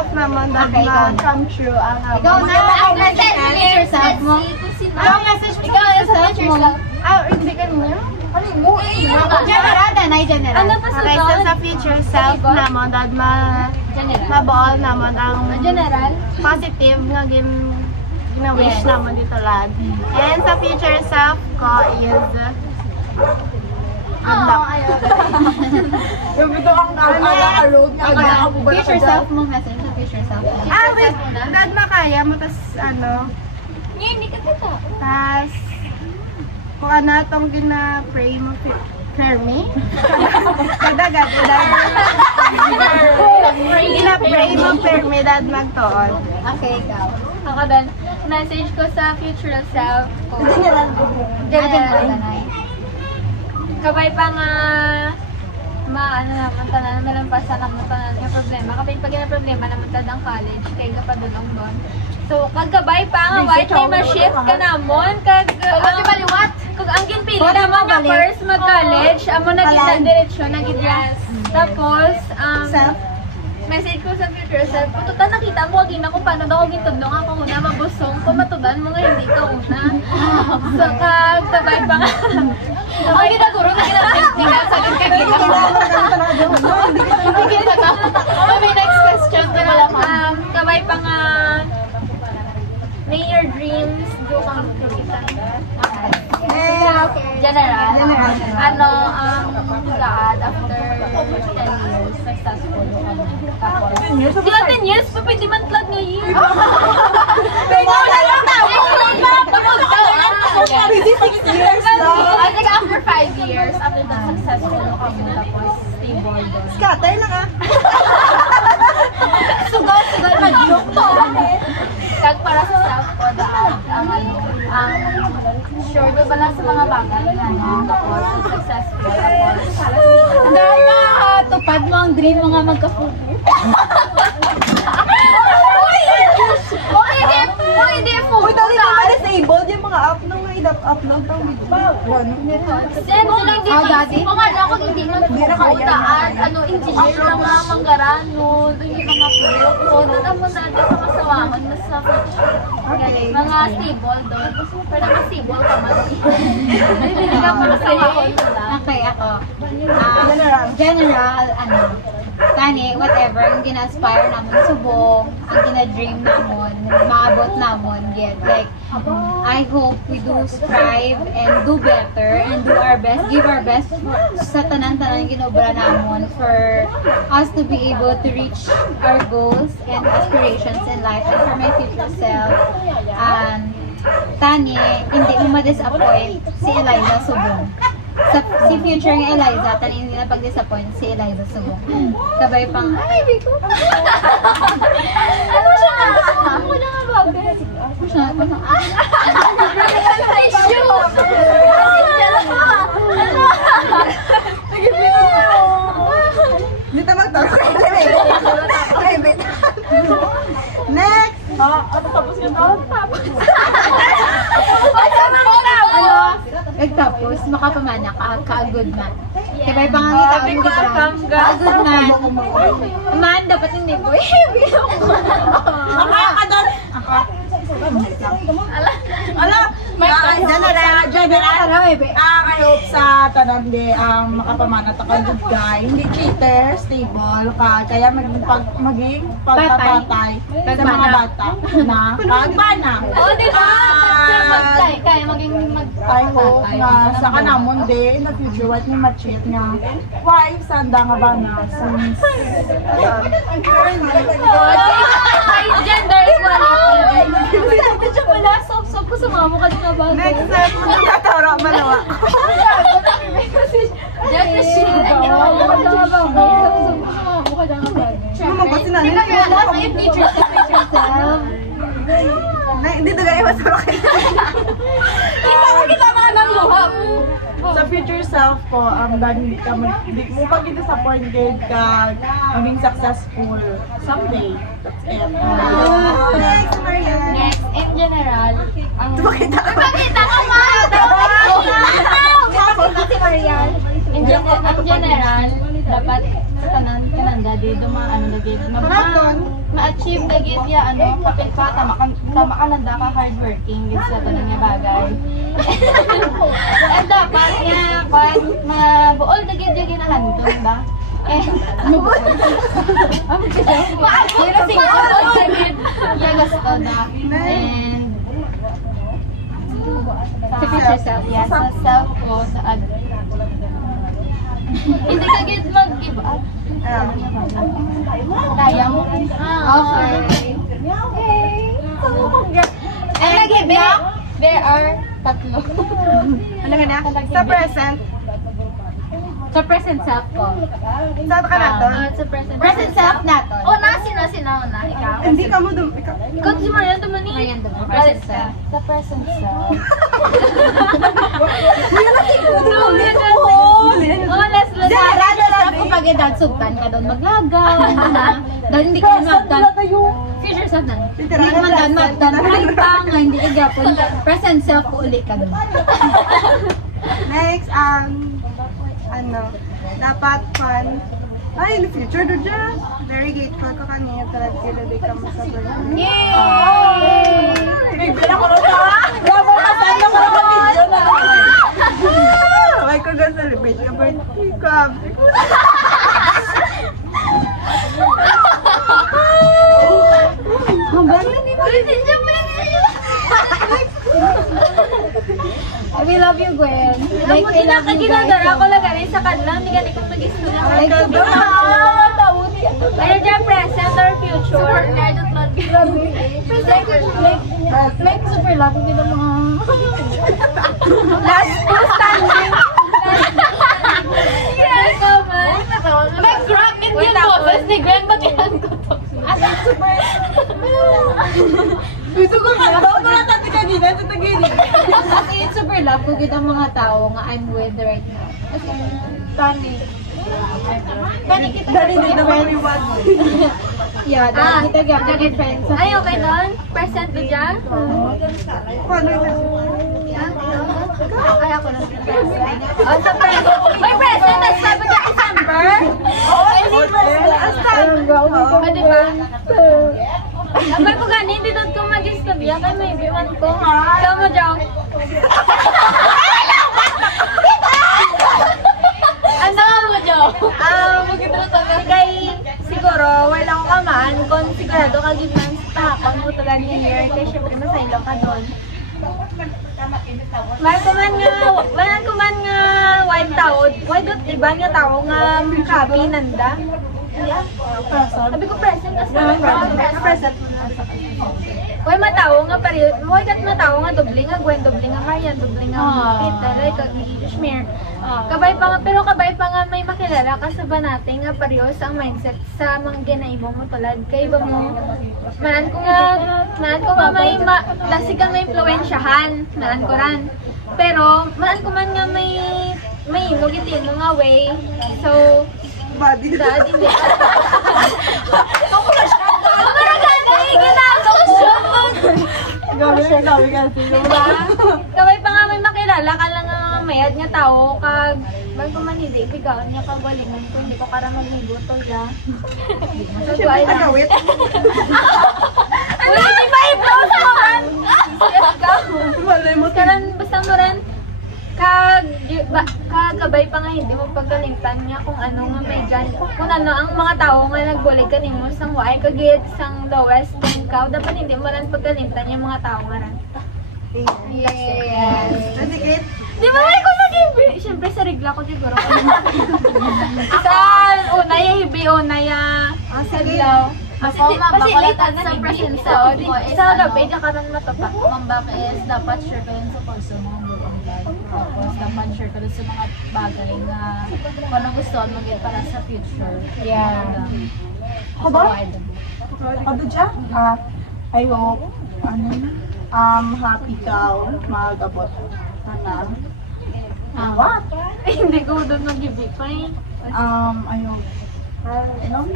self naman dahil ikaw na. come true ang Ikaw na, ang message yourself mo. Ang message mo Ikaw, yourself mo. Hindi ka niya? Ano mo? General, danay general. Ano pa Okay, so sa future self naman dahil General. mabuol naman ang General. positive nga gina-wish naman dito lahat. And sa future self ko is Yung ito ang road nga Ikaw, future self mo message sa future self. wait, dad makaya mo tas Hindi ka kita. tas kung ano itong gina-pray mo Fermi? Kadagat, gina-pray mo Fermi dad magtuon. Okay, ikaw. Ako din, message ko sa future self ko. General, danay. Kabay pa nga ano naman tanan malampasan naman tanan yung problema kapag pag yung problema naman ang college kay kapadulong doon so kagabay pa nga white may ma-shift ka namon kag baliwat. kag ang ginpili naman nga first mag-college amo na gid direksyon na gid tapos message ko sa future self, kung total nakita mo, agin ako paano daw agin tudlong ako una, mabusong, pamatudan mo nga hindi ka una. So, kagtabay pa nga. Ang ginaguro na ginagawa sa gagawin ka. May next question ka na lang. Kabay pa nga, may your dreams do come true. General. Ano ang God after 10 years successful kami. Tapos, di lang 10 years, pa pwede man tlag ngayon. Pwede 6 years I think after 5 years, after the successful kami, tapos stable doon. Scatter lang Sugal, mag-joke to. Kag para sa self ko, sure ko pala sa mga bagay na tapos successful, tapos Dahil tupad mo ang dream mo nga magka-full. hindi full. Uy, dali naman disabled yung mga upload na upload ng video. Then, silang di Daddy? kung ano ako hindi man pupuntaan, engineer na nga, manggarano, yung mga produkto, doon ang mga natin sa masawahan, mas sa mga stable doon. Pero mas stable ka man. Hindi ka masawahan doon. Okay, ako. General, Tani, whatever, ang gina-aspire namon subong, ang gina-dream namon, maabot namon, get. Like, I hope we do strive and do better and do our best, give our best sa tanan-tanan ginobra namon for us to be able to reach our goals and aspirations in life and for my future self. Tani, hindi mo ma-disappoint si Eliza Subong. Si future ng Eliza, tani hindi na pag-disappoint si Eliza Subong. Kabay pang, ay, baby ko. Ano siya nga? Ako na nga ba? Ano siya? Tissue! Dito magtaro. Next! Tapos, makapamana ka, good man. Kabay pang ang itaw mo ka, good man. Man, dapat hindi ko. General, I hope sa tanan di ang makapamana ta ka good guy, hindi cheater, stable ka, kaya maging pagpapatay sa mga bata na pagbana. Oo, di ba? Magtay kaya maging I hope nga sa kanamon di in the future what ni ma-cheat nga wife sanda nga ba na since gender equality. Sabi siya pala, sob ko sa mga mukha na ba? next time tataro malawa. Gender Mama kasi na nila. Hindi na gaya masama kayo. Kita mga ng luha mo. Sa future self ko, hindi mo pag-disappointed ka maging successful someday. That's it. Next, Marian. Next, in general, ang... Pakita ka. Pakita ko ma! Si Marian. In general, dapat tanan kananda di dumaan na gid ma-achieve na gid ya kapil pa tama ka nanda ka hardworking gid sa tanan nga bagay. And dapat nga kung mabuol na gid yung ginahandon ba? Pero siguro na gid ya gusto na and Fix yourself. yeah, sa self ko sa hindi ka gid mag-give up. Kaya mo. Okay. And lagi, there are tatlo. Ano ka na? Sa present. Sa present self ko. Saan ka na to? Sa present. Present self nato. Sina una, ikaw. Hindi ka mo dum... Ikaw si Marian Dumani. Marian Dumani, present self. Sa present self. Let's Self ko pag edad subtan ka doon maglagaw. Dahil hindi ka magdan. Future self na. Hindi ka magdan. Right pa nga, hindi ka gapon. Present self ko uli ka doon. Next, dapat fun. Ay, in the future, do dyan. Very grateful ko kanina talaga sila di ka masabay. Yay! Bigla ko rin ha? Gabo ka sana ko ng video na. Ay, ko ga-celebrate ka birthday ka. We love you, Gwen. Like, I love you guys. Ginagara ko lang rin sa kanila. Hindi ka ko mag-isto na. Like, Ano dyan, present or future? like, super love you ng mga... Last two standing. Yes, naman. May crack in yung boses ni Gwen. Ba't yan ko to? As in, super... Gusto ko ka. Bawa ko lang tati kanina sa tagilid. As in, super love ko gid ang mga tao nga I'm with right now. As in, Tani. Tani kita Dali din naman may one. Yeah, dahil kita gyapon ni friends. Ay, okay doon? Present to dyan? Paano yun? Ay, ako na. Oh, sa present. May present. At sabi ka December? Ay, di ba? O, di ba? Abay ko gani, hindi doon ko mag-istorya. Kaya may iwan ko. Ikaw mo, Jong. Ano mo, Jong? Kay, siguro, wala ko kaman. Kung sigurado ka gitang sa takon mo talaga ni year. Kaya syempre, masaylo ka doon. Mahal ko man nga white taod. Why don't iba nga tao nga kabi nanda? Yeah. Sabi ko present kasi present. Why matao nga pari, why kat matao nga doble nga Gwen, doble nga Marian, doble nga Peter, like Schmier. Kabay pa nga, pero kabay pa nga may makilala ka sa banate nga parehas ang mindset sa mga ginaimo mo tulad kay iba mo. Manan ko nga may lasi ka may influensyahan, manan ko ran. Pero manan ko man nga may inugitin mo nga way. So Body na. Daddy niya. Ako na siya. Pero gagawin ginagawa. Gabi kasi. Diba? Kaway pa nga may makilala ka lang nga mayad nga tao kag bago man hindi bigaw niya kag walingan ko hindi ko kara maghibuto ya. So Siyempre tagawit. Uy, di ba ito sa kan? Malay mo. Karan basta mo rin kagabay pa nga hindi mo pagkalimtan niya kung ano nga may dyan. Kung ano ang mga tao nga nagbulig ka nimo sang waay kagit sang lowest kung ikaw dapat hindi mo rin pagkalimtan yung mga tao nga rin. Yes. Nasikit. Di ba may ko nag-ibig? Siyempre sa regla ko siguro. Sa unay, hibi unay, saglaw. Facilitate sa presensya. Sa gabi, di ka rin matapat. Mambak is dapat sure ka yun sa kurso mo ang buong life. Tapos dapat sure ka rin sa mga bagay na kung anong gusto mo para sa future. Yeah. Ako ba? Ano dyan? I hope, happy ka, mag-abot. What? Ay, hindi ko doon nag-ibig pa eh. I hope. I hope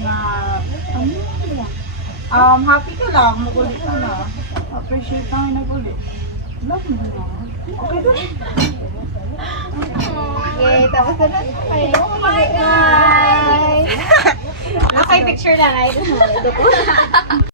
na, happy ka lang, magulit ka na. Appreciate na nag-ulit. Love mo na. Yay, tapos na lang. Bye! Okay, picture lang.